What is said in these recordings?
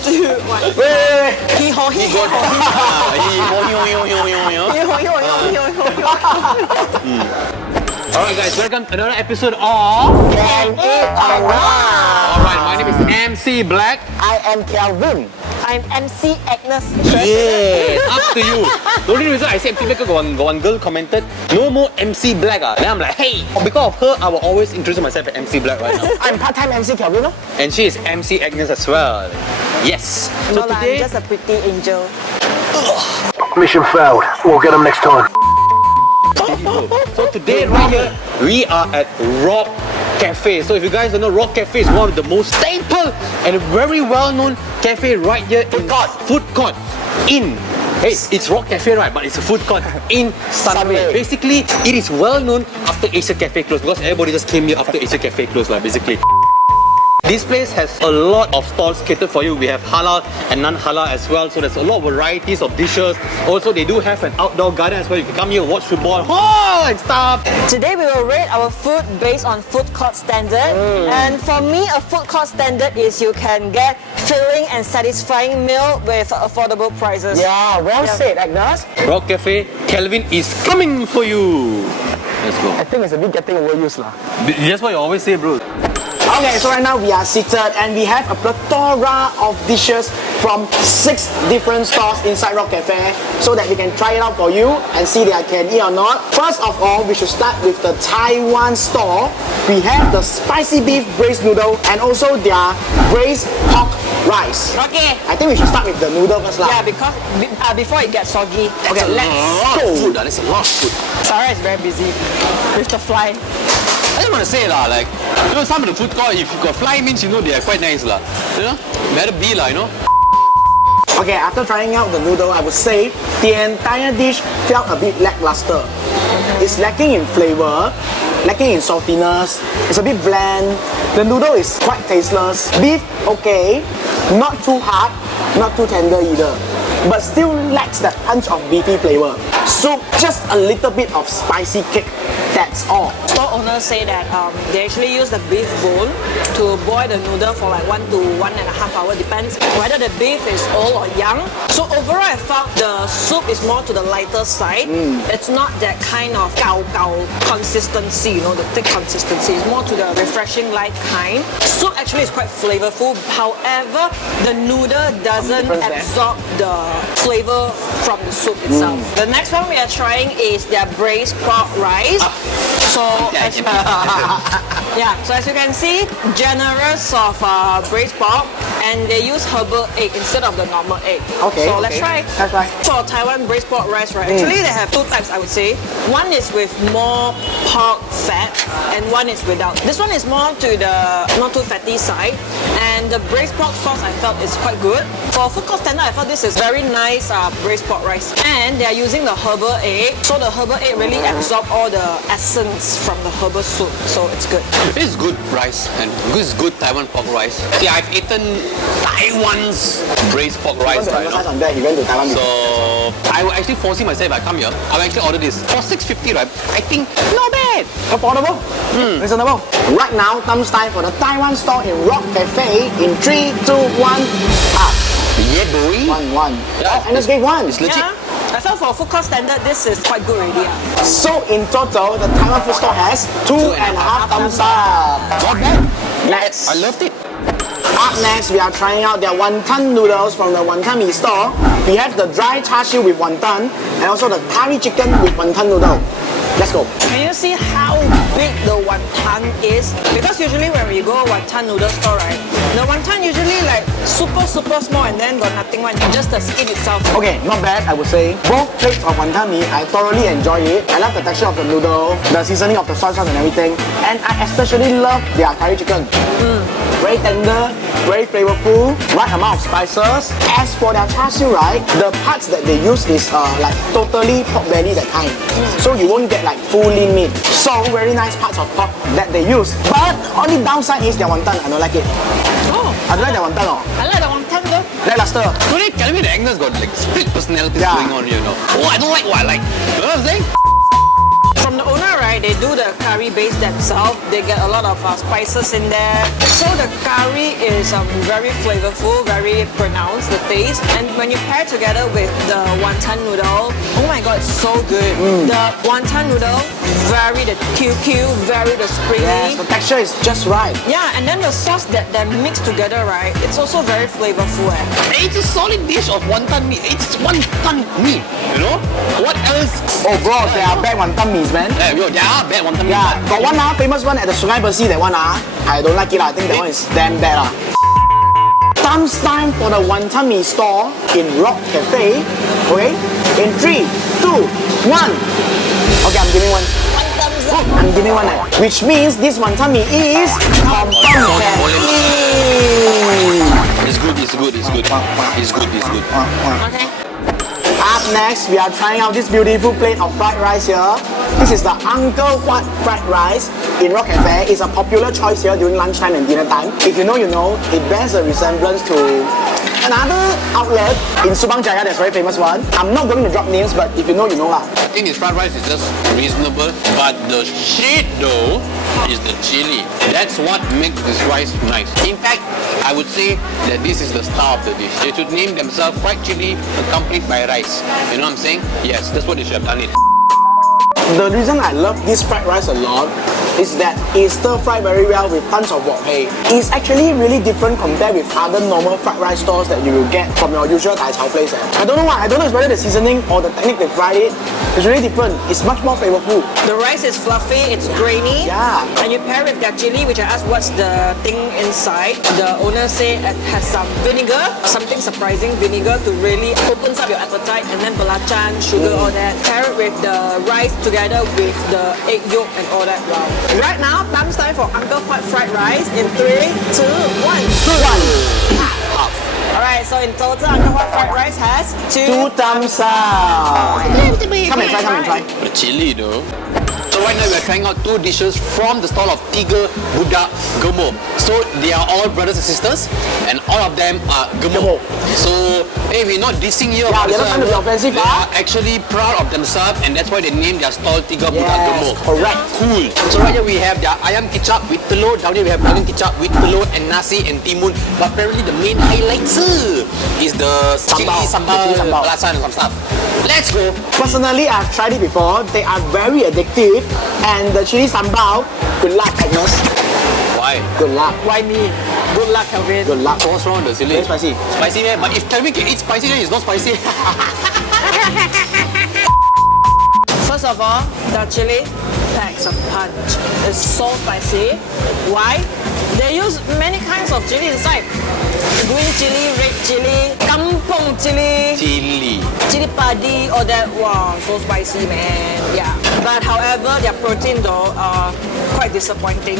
2, 1. Wait. Hee-haw, hee-haw. Alright guys, welcome to another episode of Can it or not? Alright, my name is MC Black. I am Kelvin. I'm MC Agnes. Yeah, up to you. The only reason I say MC Black because one girl commented, no more MC Black. Then I'm like, hey, because of her, I will always introduce myself as MC Black right now. I'm part-time MC Kelvin. No? And she is MC Agnes as well. Yes. So No, I'm today, just a pretty angel. Mission failed. We'll get them next time. so today right here, we are at Rock Cafe. So if you guys don't know, Rock Cafe is one of the most staple and very well-known cafe right here in food court in. Hey, it's Rock Cafe, right? But it's a food court in Sunway. Basically, it is well known after Asia Cafe closed because everybody just came here after Asia Cafe closed, like basically. This place has a lot of stalls catered for you. We have halal and non-halal as well. So there's a lot of varieties of dishes. Also, they do have an outdoor garden as well. You can come here and watch football and stuff. Today we will rate our food based on food court standard. And for me, a food court standard is you can get filling and satisfying meal with affordable prices. Yeah, well said, Agnes. Rock Cafe, Kelvin is coming for you. Let's go. I think it's a bit getting overused lah. That's what you always say, bro. Okay, so right now we are seated and we have a plethora of dishes from 6 different stores inside Rock Cafe so that we can try it out for you and see that I can eat or not. First of all, we should start with the Taiwan store. We have the spicy beef braised noodle and also their braised pork rice. Okay. I think we should start with the noodle first lah. Yeah, because before it gets soggy. Okay, let's go. That's a lot of food. Sarah is very busy with the fly. I just want to say like, you know, some of the food court, if you got fly means, you know, they are quite nice lah. You know, better be lah, you know. Okay, after trying out the noodle, I would say the entire dish felt a bit lackluster. It's lacking in flavor, lacking in saltiness, it's a bit bland. The noodle is quite tasteless. Beef, okay, not too hard, not too tender either, but still lacks that punch of beefy flavor. Soup, just a little bit of spicy kick, that's all. Store owners say that they actually use the beef bone to boil the noodle for like 1 to 1.5 hours, depends whether the beef is old or young. So overall, I felt the soup is more to the lighter side. It's not that kind of gao consistency, you know, the thick consistency. It's more to the refreshing light kind. Soup actually is quite flavorful. However, the noodle doesn't absorb the flavor from the soup itself. The next one we are trying is their braised pork rice. So as you can see, generous of braised pork, and they use herbal egg instead of the normal egg. Okay. So let's try. Let's try. For Taiwan braised pork rice, right? Actually, they have 2 types, I would say. One is with more pork fat, and one is without. This one is more to the not too fatty side, and the braised pork sauce I felt is quite good. For food court standard, I felt this is very nice braised pork rice, and they are using the herbal egg, so the herbal egg really absorb all the essence from the herbal soup, so it's good. It's good rice and it's good Taiwan pork rice. See, I've eaten Taiwan's braised pork rice, right? On that, he went to Taiwan. So I will actually foresee myself if I come here, I will actually order this for $6.50, right? I think not bad. Affordable, reasonable. Right now, thumbs time for the Taiwan store in Rock Cafe in 3, 2, 1, up. Yeah, boy. 1. Yeah. And let's give 1. It's legit. Yeah, I felt for food court standard, this is quite good already. So in total, the Taiwan food store has 2.5 thumbs up. Not bad. Next. I loved it. Up next, we are trying out their wonton noodles from the Wonton Mee store. We have the dry char siu with wonton and also the curry chicken with wonton noodle. Let's go. Can you see how big the wonton is? Because usually when we go wonton noodle store, right, the wonton usually like super small and then got nothing one, just the skin itself. Okay, not bad, I would say. Both plates of wonton mee, I thoroughly enjoy it. I love the texture of the noodle, the seasoning of the soy sauce and everything. And I especially love their curry chicken. Very tender, very flavorful, right amount of spices. As for their char siu, right, the parts that they use is like totally pork belly that kind. So you won't get like full lean meat. So very nice parts of pork that they use. But only downside is their wonton. I don't like it. Oh, I don't like their wonton. I like the wonton though. Lackluster. Today, Kelvin and Agnes got like split personalities Yeah. going on here, you know. Oh, I don't like what I like. You know what I'm saying? From the owner, right, they do the curry base themselves. They get a lot of spices in there. So the curry is very flavorful, very pronounced, the taste. And when you pair together with the wonton noodle, oh my god, it's so good. The wonton noodle, very the QQ, very the springy. Yes, the texture is just right. Yeah, and then the sauce that mixed together, right, it's also very flavorful. It's a solid dish of wonton meat. It's wonton meat, you know? What else? Oh bro, there are bad wonton meats, man. There are bad wonton meat. Yeah, got one famous one at the Sunway City, that one I don't like it. I think that one is damn bad. Thumbs time for the wonton mee store in Rock Cafe. Okay, in 3, 2, 1. Okay, I'm giving one. I'm giving one. Which means this wonton mee is confirmed. It's good. It's good. Okay. Up next, we are trying out this beautiful plate of fried rice here. This is the Uncle What fried rice in Rock Cafe. It's a popular choice here during lunchtime and dinner time. If you know, you know. It bears a resemblance to another outlet in Subang Jaya that's very famous one. I'm not going to drop names, but if you know, you know lah. I think this fried rice is just reasonable, but the shit though is the chili. That's what makes this rice nice. In fact, I would say that this is the star of the dish. They should name themselves fried chili accompanied by rice. You know what I'm saying? Yes, that's what they should have done it. The reason I love this fried rice a lot is that it's stir fried very well with tons of wok hei. It's actually really different compared with other normal fried rice stores that you will get from your usual Thai chow place. I don't know why. I don't know if it's whether the seasoning or the technique they fried it. It's really different. It's much more flavorful. The rice is fluffy, it's grainy. Yeah. And you pair with their chili, which I asked what's the thing inside. The owner said it has some vinegar, something surprising vinegar to really opens up your appetite, and then belacan, sugar, all that. Pair it with the rice together with the egg yolk and all that. Wow. Right now, thumbs time for Uncle Hot fried rice in 3, 2, 1. Alright, so in total, Uncle Hot fried rice has 2 thumbs up. Come and try. The chili though. So right now we are trying out 2 dishes from the stall of Tiga Budak Gemuk. So they are all brothers and sisters, and all of them are gemuk. So hey, we're not dissing here. Yeah, they're not trying to be offensive. They are actually proud of themselves, and that's why they named their stall Tiga Budak Gemuk. Correct. Cool. So right here we have their ayam kicap with telur. Down here we have ayam kicap with telur and nasi and timun. But apparently the main highlight is the chili sambal, belacan and some stuff. Let's go. Personally, I've tried it before. They are very addictive. And the chili sambal, good luck, Agnes. Why? Good luck. Why me? Good luck, Kelvin. Good luck. What's wrong with the chili? Very spicy. Spicy, man. But if Kelvin can eat spicy, then it's not spicy. First of all, the chili packs a punch. It's so spicy. Why? They use many kinds of chili inside. Green chili, red chili, kampung chili, chili padi, all that. Wow, so spicy, man. Yeah. But however, their protein though are quite disappointing.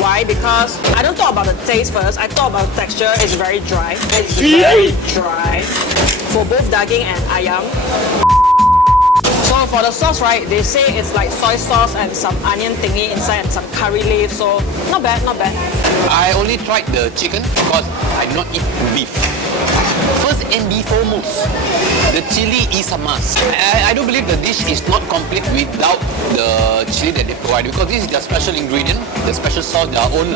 Why? Because I don't talk about the taste first. I talk about the texture. It's very dry. It's very dry for both daging and ayam. So for the sauce, right, they say it's like soy sauce and some onion thingy inside and some curry leaf. So not bad, not bad. I only tried the chicken because I do not eat beef. First and foremost, the chili is a must. I don't believe the dish is not complete without the chili that they provide, because this is their special ingredient, the special sauce, their own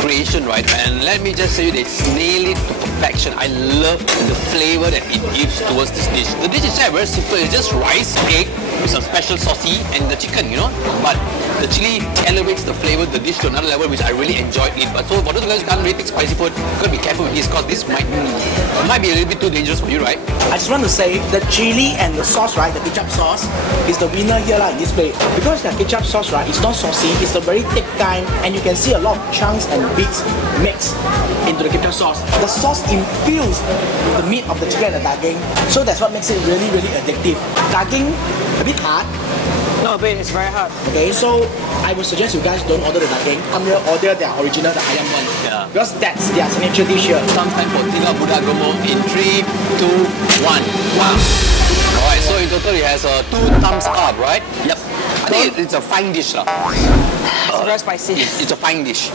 creation, right? And let me just say, they nail it to perfection. I love the flavor that it gives towards this dish. The dish is very simple. It's just rice, egg, with some special saucy, and the chicken, you know. But the chili elevates the flavor of the dish to another level, which I really enjoyed it. But so for those guys who can't really take spicy food, you gotta be careful with this, because this might be a little bit too dangerous for you, right? I just want to say the chili and the sauce, right, the ketchup sauce, is the winner here in this plate. Because the ketchup sauce, right, is not saucy, it's a very thick kind, and you can see a lot of chunks and bits mixed into the ketchup sauce. The sauce infused with the meat of the chicken and the daging, so that's what makes it really, really addictive. Daging, a bit hard. No, but it's very hard. Okay, so I would suggest you guys don't order the daging. Come here, order their original, the ayam one. Yeah. Because that's their signature dish here. Some time for Tiga Budak Gemuk in 3, 2, 1. Wow. Alright, so in total it has 2 thumbs up, right? Yep. I think it's a fine dish. It's very spicy. It's a fine dish.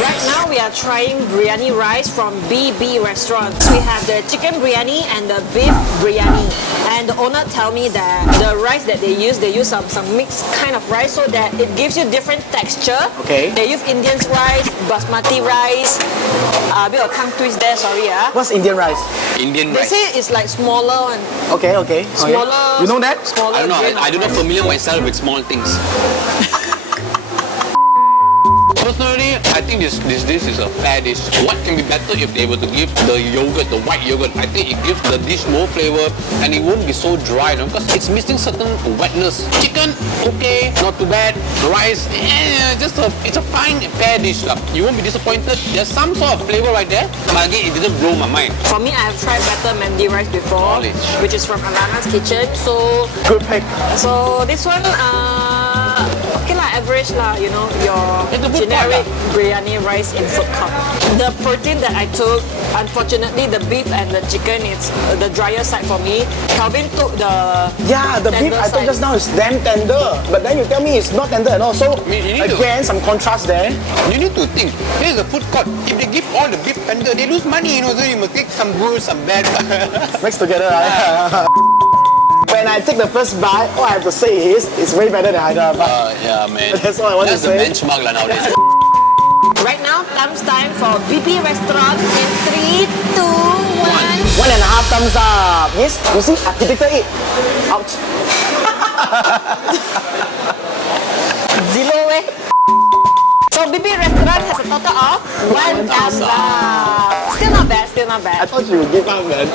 Right now we are trying biryani rice from BB restaurant. We have the chicken biryani and the beef biryani. And the owner tell me that the rice that they use some mixed kind of rice so that it gives you different texture. Okay. They use Indian rice, basmati rice, a bit of tongue twist there, sorry. What's Indian rice? Indian They rice. say it's like smaller and Okay, okay. smaller. You know that? Smaller I don't know. grain of I don't know rice. familiar myself with small things. Personally, I think this dish is a fair dish. What can be better if they were to give the yogurt, the white yogurt? I think it gives the dish more flavor and it won't be so dry, because it's missing certain wetness. Chicken, okay, not too bad. Rice, it's a fine, fair dish. You won't be disappointed. There's some sort of flavor right there, but again, it didn't blow my mind. For me, I have tried better mandi rice before, Knowledge. which is from Alana's kitchen. So Good pick. this one, okay lah, average lah, you know, your It's a good generic part biryani rice in food court. The protein that I took, unfortunately, the beef and the chicken, it's the drier side for me. Calvin took the Yeah, the beef tender I told side. just now is damn tender. But then you tell me it's not tender at all. So mean, you need to- again, some contrast there. You need to think, this is a food court. If they give all the beef tender, they lose money, so you must take some good, some bad. Mixed together, right? When I take the first bite, all I have to say is it's way better than Hyderabad. Yeah, man. That's all I want to That's the say. benchmark lah nowadays. Right now, comes time for BP restaurant in 3, 2, 1. 1.5 thumbs up. Yes, you see, I predicted it. Ouch. Zero eh. So BP restaurant has a total of 1 thumbs up. Still not bad, still not I bad. thought you would give up, man.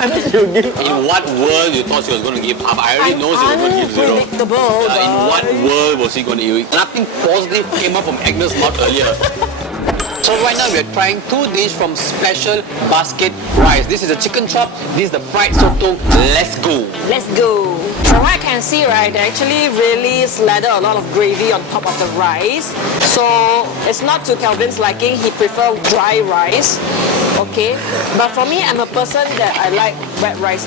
I thought you would give up. In what world you thought she was going to give up? I already know she was going to give zero. Unpredictable. In what guys. world was she going to give? Nothing positive came up from Agnes' mouth earlier. So right now we're trying two dishes from Special Basket Rice. This is a chicken chop. This is the fried sotong. Let's go. Let's go. From what I can see, right, they actually really slather a lot of gravy on top of the rice. So it's not to Calvin's liking. He prefers dry rice. Okay. But for me, I'm a person that I like wet rice.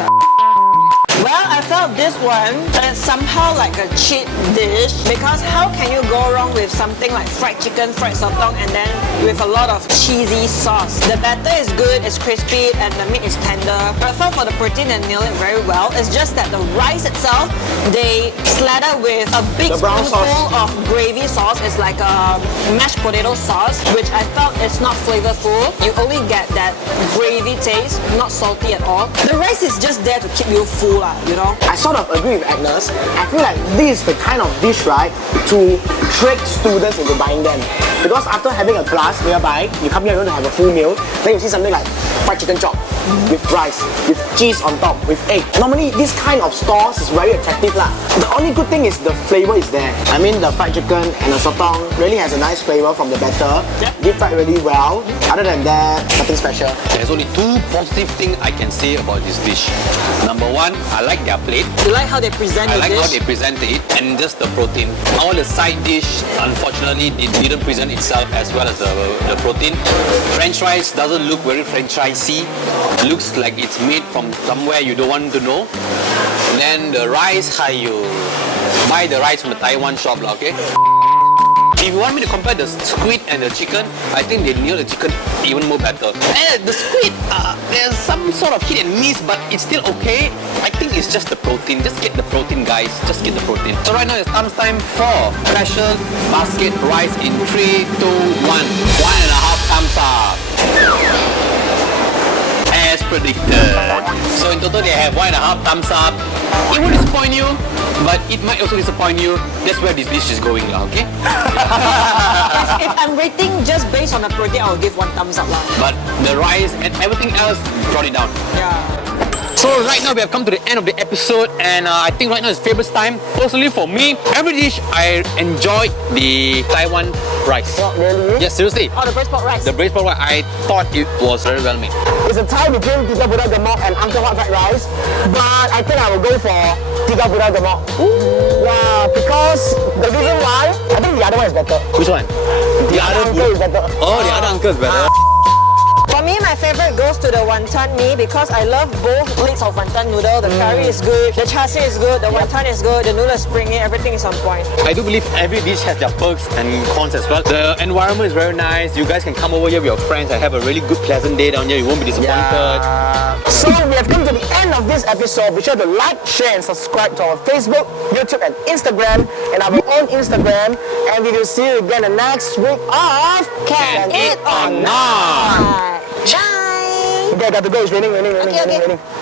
Well, I felt this one is somehow like a cheap dish because how can you go wrong with something like fried chicken, fried sotong, and then with a lot of cheesy sauce? The batter is good, it's crispy, and the meat is tender. I felt for the protein and nail it very well. It's just that the rice itself, they slather with a big The brown spoonful sauce. of gravy sauce. It's like a mashed potato sauce, which I felt is not flavorful. You only get that gravy taste, not salty at all. The rice is just there to keep you full, you know? I sort of agree with Agnes. I feel like this is the kind of dish, right, to trick students into buying them. Because after having a class nearby, you come here, you want to have a full meal, then you see something like fried chicken chop with rice, with cheese on top, with egg. Normally, this kind of stores is very attractive lah. The only good thing is the flavor is there. I mean, the fried chicken and the sotong really has a nice flavor from the batter. Deep fried really well. Other than that, nothing special. There's only two positive things I can say about this dish. Number one, I like their plate. You like how they present I the like dish? how they present it and just the protein. All the side dish, unfortunately, it didn't present itself as well as the protein. French fries doesn't look very French fries-y. Looks like it's made from somewhere you don't want to know. And then the rice, you buy the rice from the Taiwan shop, lah, okay? If you want me to compare the squid and the chicken, I think they nail the chicken even more better. The squid, there's some sort of hit and miss, but it's still okay. I think it's just the protein. Just get the protein, guys. Just get the protein. So right now it's time for Special Basket Rice in 3, 2, 1. 1.5 thumbs up. As predicted. So in total they have 1.5 thumbs up. It won't disappoint you, but it might also disappoint you. That's where this dish is going, okay? If I'm rating just based on the protein, I'll give 1 thumbs up lah. But the rice and everything else brought it down. Yeah. So right now we have come to the end of the episode, and I think right now is favourite time. Personally for me, every dish I enjoyed the Taiwan rice. Really? Yes, seriously. Oh, the braised pork rice. The braised pork rice, I thought it was very well made. It's a tie between Tiga Buddha Gemok and Uncle Hot Fried Rice, but I think I will go for Tiga Buddha Gemok. Yeah, because the reason why, I think the other one is better. Which one? The other uncle is better. Oh, the other uncle is better. For For me, my favorite goes to the wonton mee because I love both plates of wonton noodle. The curry is good, the char siu is good, the wonton is good, the noodle is springy, everything is on point. I do believe every dish has their perks and cons as well. The environment is very nice. You guys can come over here with your friends and have a really good, pleasant day down here. You won't be disappointed. So we have come to the end of this episode. Be sure to like, share and subscribe to our Facebook, YouTube and Instagram and our own Instagram. And we will see you again the next week of Can It or Not? Bye. Okay, got to go. It's raining. Okay.